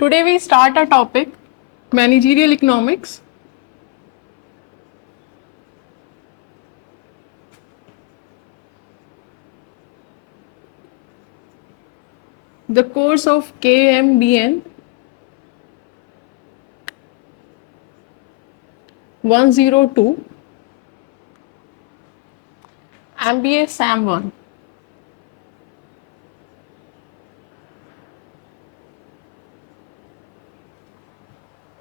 Today we start a topic, managerial economics. The course of KMBN 102, MBA SAM 1.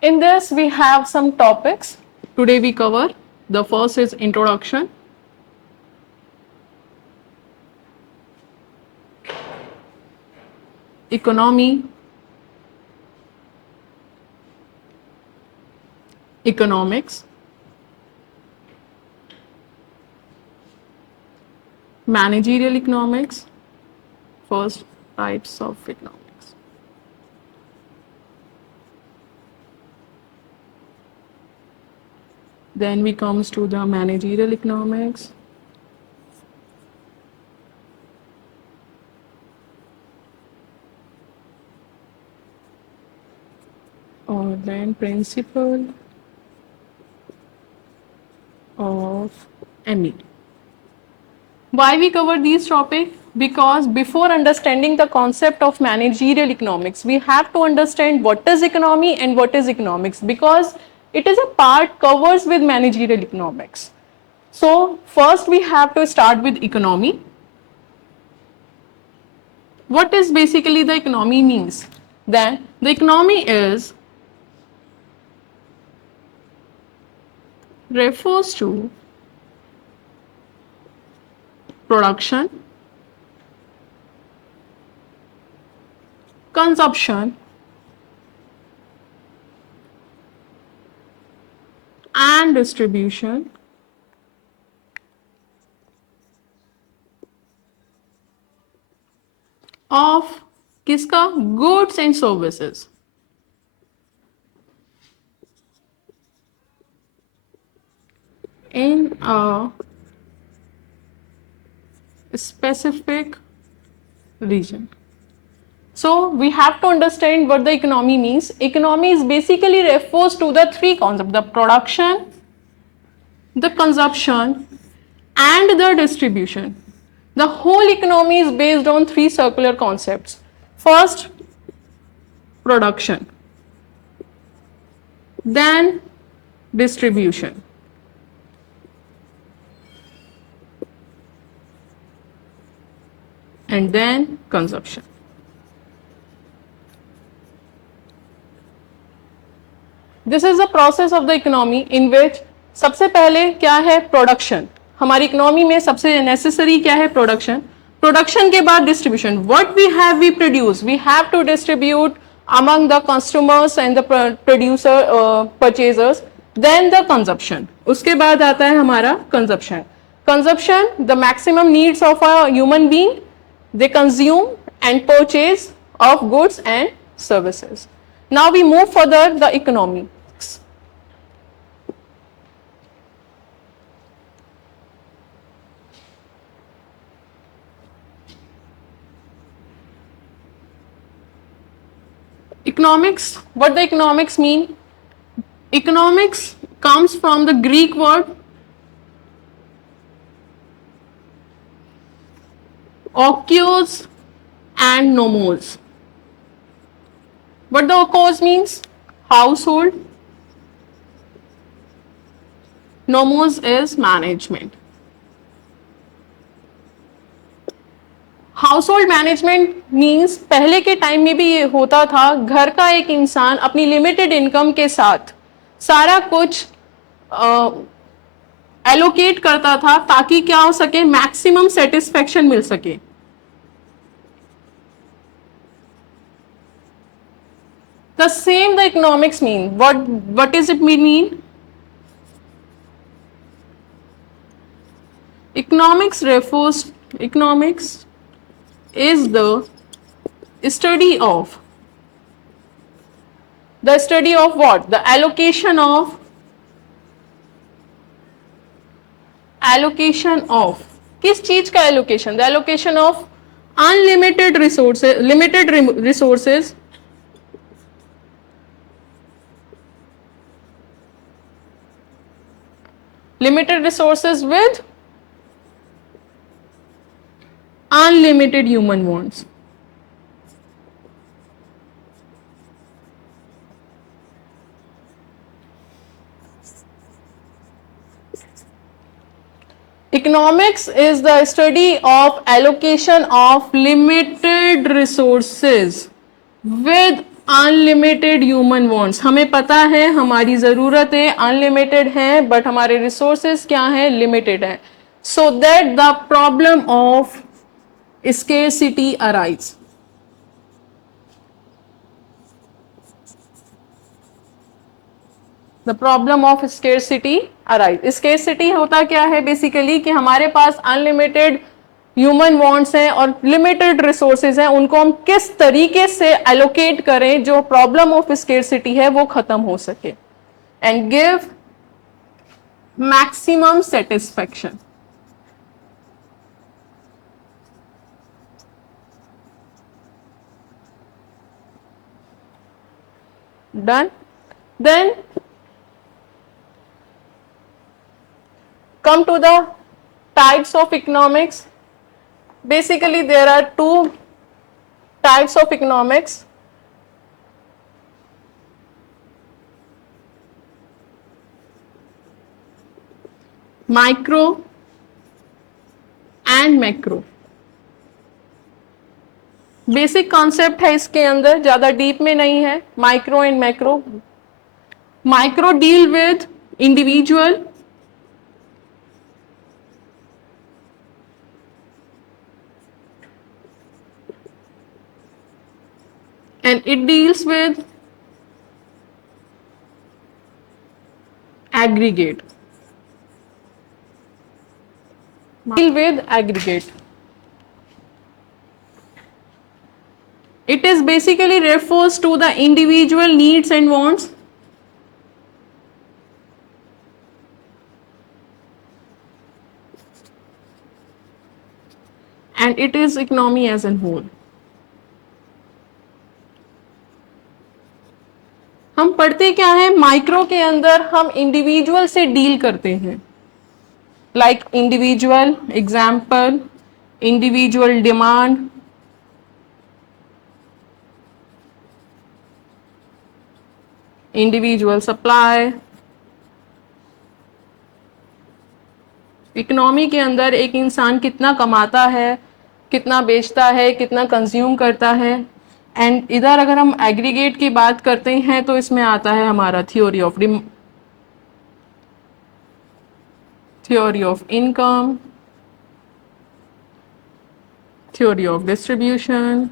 In this we have some topics. Today we cover. The first is introduction. Economy. Economics. Managerial economics. First types of economics. Then we comes to the managerial economics. Or then principle of ME. Why we cover these topics? Because before understanding the concept of managerial economics, we have to understand what is economy and what is economics, because it is a part covers with managerial economics. So first we have to start with economy. What is basically the economy means? Then the economy is refers to production, consumption, and distribution of किसका? Goods and services. In a specific region. So we have to understand what the economy means. Economy is basically refers to the three concepts: the production, the consumption, and the distribution. The whole economy is based on three circular concepts. First, production, then distribution, and then consumption. This is the process of the economy in which सबसे पहले क्या है? प्रोडक्शन. हमारी economy में सबसे नेसेसरी क्या है? Production. Production के बाद distribution. What we have we produce, we have to distribute among the consumers and the producer purchasers. Then the consumption. उसके बाद आता है हमारा consumption. Consumption, the maximum needs of a human being, they consume and purchase of goods and services. Now we move further the economy. Economics, what the economics mean? Economics comes from the Greek word okios and nomos. What the okios means? Household. Nomos is management. House hold management means पहले के टाइम में भी ये होता था, घर का एक इंसान अपनी लिमिटेड इनकम के साथ सारा कुछ एलोकेट करता था ताकि क्या हो सके? मैक्सिमम सेटिस्फेक्शन मिल सके. The same the economics mean. What is it mean? Economics is the study of what? The allocation of किस चीज का allocation? The allocation of unlimited resources, limited resources Limited resources with unlimited human wants. Economics is the study of allocation of limited resources with unlimited human wants. हमें पता है हमारी ज़रूरतें अनलिमिटेड हैं बट हमारे रिसोर्सेज क्या हैं, लिमिटेड हैं. So that the problem of scarcity arise. The problem of scarcity arise. Scarcity होता क्या है बेसिकली कि हमारे पास अनलिमिटेड ह्यूमन वांट्स हैं और लिमिटेड रिसोर्सेज हैं, उनको हम किस तरीके से एलोकेट करें जो प्रॉब्लम ऑफ स्केर्सिटी है वो खत्म हो सके and give maximum satisfaction. Done. Then come to the types of economics. Basically there are two types of economics. Micro and macro. Basic concept है इसके अंदर, ज्यादा डीप में नहीं है. Micro and macro. Micro deal with individual and it deals with aggregate. Deal with aggregate. It is basically refers to the individual needs and wants. And it is economy as a whole. हम पढ़ते क्या है, माइक्रो के अंदर हम इंडिविजुअल से डील करते हैं. Like individual example, individual demand, individual supply. Economy के अंदर एक इंसान कितना कमाता है, कितना बेचता है, कितना कंज्यूम करता है. एंड इधर अगर हम एग्रीगेट की बात करते हैं तो इसमें आता है हमारा theory of income, theory of distribution.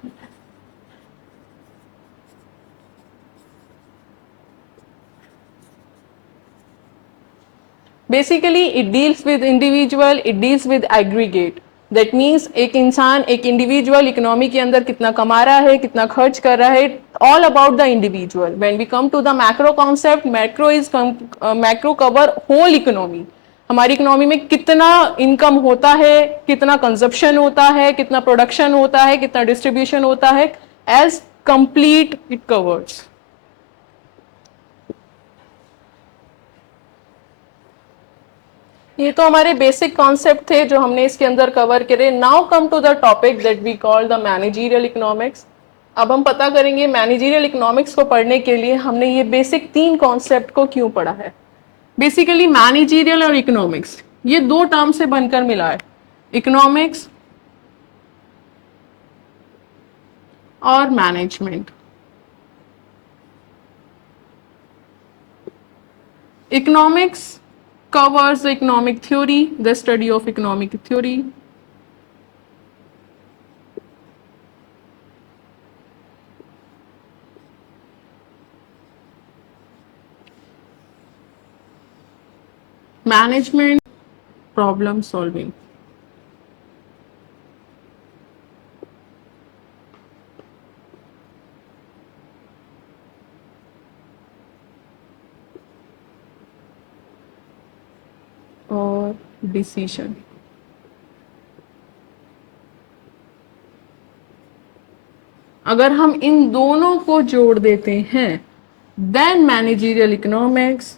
Basically it deals with individual, it deals with aggregate. That means एक इंसान, एक इंडिविजुअल इकोनॉमी के अंदर कितना कमा रहा है, कितना खर्च कर रहा है, all about the individual. When we come to the macro concept, macro cover whole economy. हमारी इकोनॉमी में कितना इनकम होता है, कितना कंजप्शन होता है, कितना प्रोडक्शन होता है, कितना डिस्ट्रीब्यूशन होता है, एज कंप्लीट इट कवर्स. ये तो हमारे बेसिक कॉन्सेप्ट थे जो हमने इसके अंदर कवर करे. Now come to the topic that we call the managerial economics. अब हम पता करेंगे मैनेजरियल इकोनॉमिक्स को पढ़ने के लिए हमने ये बेसिक 3 कॉन्सेप्ट को क्यों पढ़ा है. बेसिकली मैनेजरियल और इकोनॉमिक्स ये 2 टर्म से बनकर मिला है, इकोनॉमिक्स और management. Economics covers the economic theory, the study of economic theory. Management, problem solving. और डिसीजन. अगर हम इन दोनों को जोड़ देते हैं then managerial economics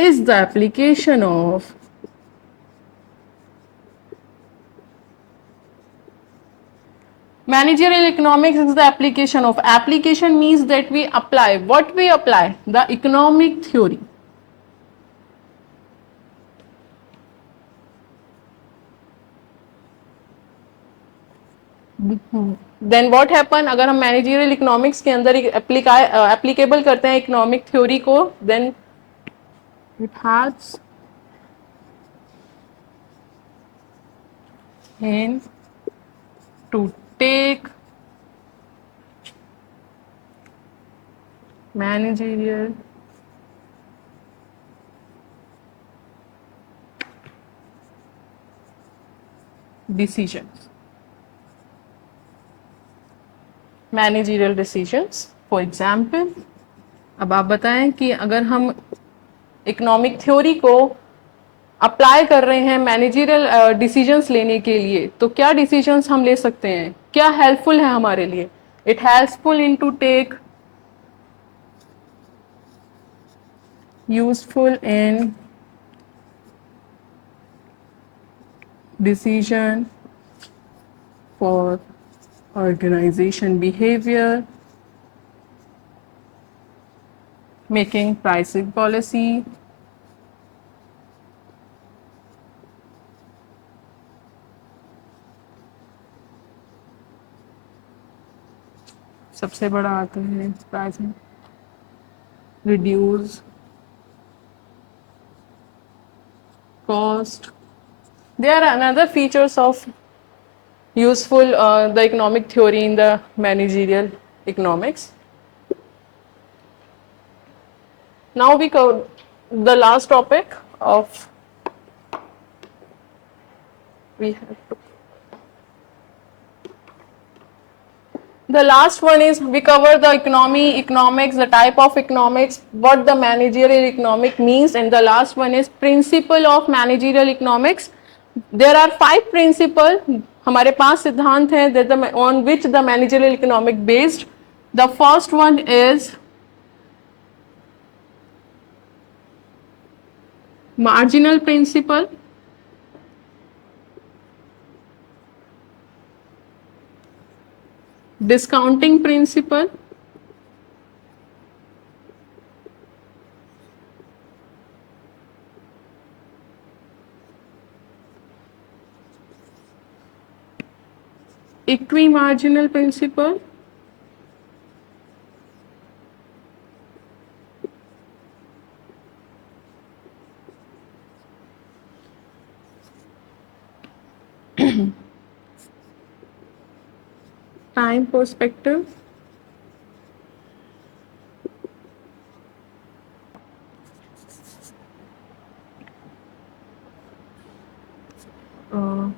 is the application of managerial economics is the application of. Application means that we apply. What we apply? The economic theory. Then what happen, अगर हम मैनेजरियल इकोनॉमिक्स के अंदर एप्लीकेबल करते हैं इकोनॉमिक थ्योरी को, then it has in to take managerial decisions, managerial decisions. For example, अब आप बताएं कि अगर हम इकोनॉमिक थ्योरी को अप्लाई कर रहे हैं मैनेजरियल डिसीजंस लेने के लिए, तो क्या डिसीजंस हम ले सकते हैं, क्या हेल्पफुल है हमारे लिए? It helpful in to take useful in decision for organization behavior, making pricing policy, सबसे बड़ा आता है pricing, reduce cost. There are another features of useful the economic theory in the managerial economics. Now we cover the last topic of we have to. The last one is we cover the economics, the type of economics, what the managerial economic means, and the last one is principle of managerial economics. There are 5 principles. हमारे 5 सिद्धांत हैं that on which the managerial economic based. The first one is marginal principle. Discounting principle, equimarginal principle, time perspective,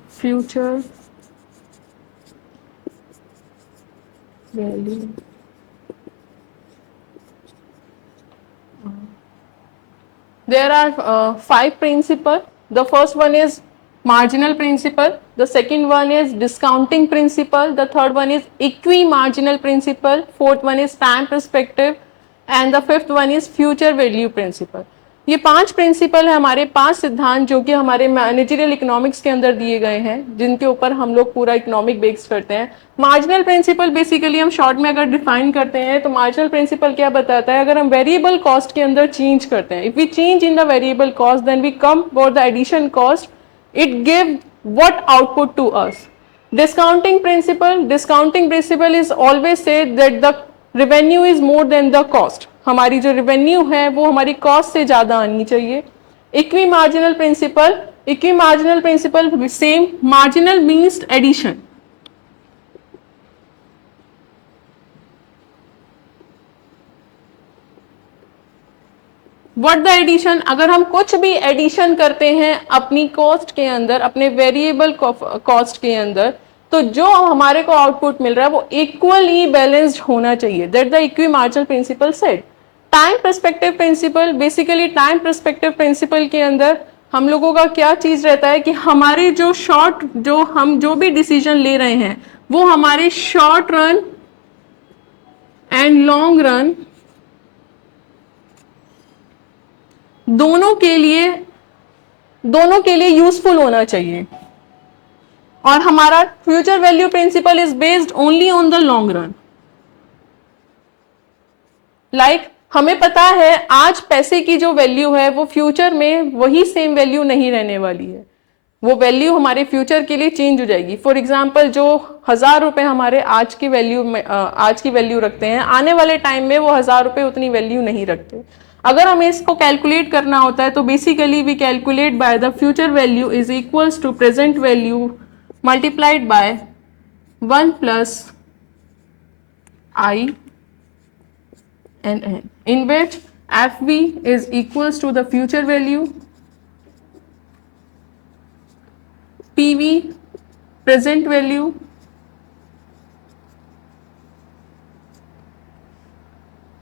future value, there are 5 principles. The first one is marginal principle, the second one is discounting principle, the third one is equimarginal principle, fourth one is time perspective, and the fifth one is future value principle. ये 5 प्रिंसिपल है हमारे 5 सिद्धांत जो कि हमारे managerial economics के अंदर दिए गए हैं, जिनके ऊपर हम लोग पूरा इकोनॉमिक बेस्ड करते हैं. मार्जिनल प्रिंसिपल बेसिकली हम शॉर्ट में अगर डिफाइन करते हैं तो मार्जिनल प्रिंसिपल क्या बताता है, अगर हम वेरिएबल कॉस्ट के अंदर चेंज करते हैं, if we change in the variable cost then we come for the addition cost, it give what output to us. Discounting principle is always said that the revenue is more than the cost. हमारी जो revenue है वो हमारी cost से ज़्यादा आनी चाहिए. Equimarginal principle same, marginal means addition. What the addition, अगर हम कुछ भी एडिशन करते हैं अपनी कॉस्ट के अंदर, अपने वेरिएबल कॉस्ट के अंदर, तो जो हमारे को आउटपुट मिल रहा है वो इक्वली बैलेंस्ड होना चाहिए. That the equimarginal principle said. Time perspective principle, basically time perspective principle के अंदर हम लोगों का क्या चीज रहता है कि हमारे हम जो भी डिसीजन ले रहे हैं वो हमारे short run and long run दोनों के लिए यूजफुल होना चाहिए। और हमारा future value principle is based only on the long run. Like हमें पता है आज पैसे की जो वैल्यू है वो फ्यूचर में वही सेम वैल्यू नहीं रहने वाली है, वो वैल्यू हमारे फ्यूचर के लिए चेंज हो जाएगी। फॉर एग्जाम्पल जो 1000 रुपए हमारे आज की वैल्यू रखते हैं, आने वाले टाइम में वो 1000 रुपए उतनी वैल्यू नहीं रखते। अगर हमें इसको कैलकुलेट करना होता है तो basically we calculate by the future value is equals to present value multiplied by 1 plus I and n, in which FV is equals to the future value, PV present value,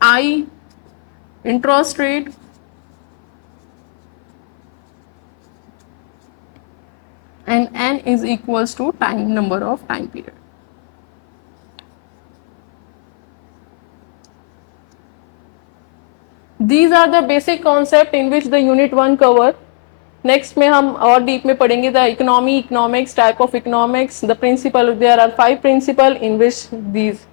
I interest rate, and n is equals to number of time period. These are the basic concept in which the unit 1 cover. Next में हम और डीप में पढ़ेंगे the economy, economics, type of economics, the principle. There are 5 principle in which these